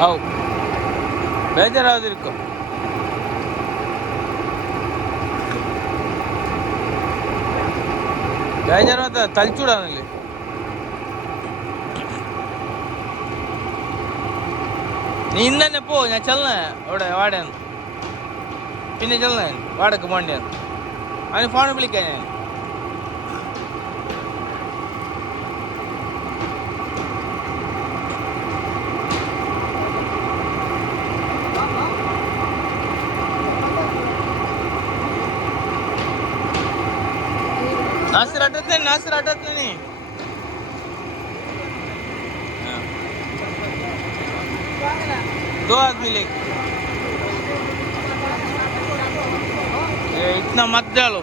ಹೌ ಬೇಜಾರಾದಿರ್ಕೊ ಬೇಜಾರು ಅಂತ തളിച്ചുവിടാനല്ലേ നീ ഇന്ന് തന്നെ പോ ഞാൻ ചെല്ലണ അവിടെ വാടയാണ് പിന്നെ ചെല്ലണ വാടക്ക് പോണ്ടിയാണ് അവന് ഫോൺ വിളിക്കാൻ ഞാൻ नासिर हटत नहीं दो आदमी लेके इतना मत डालो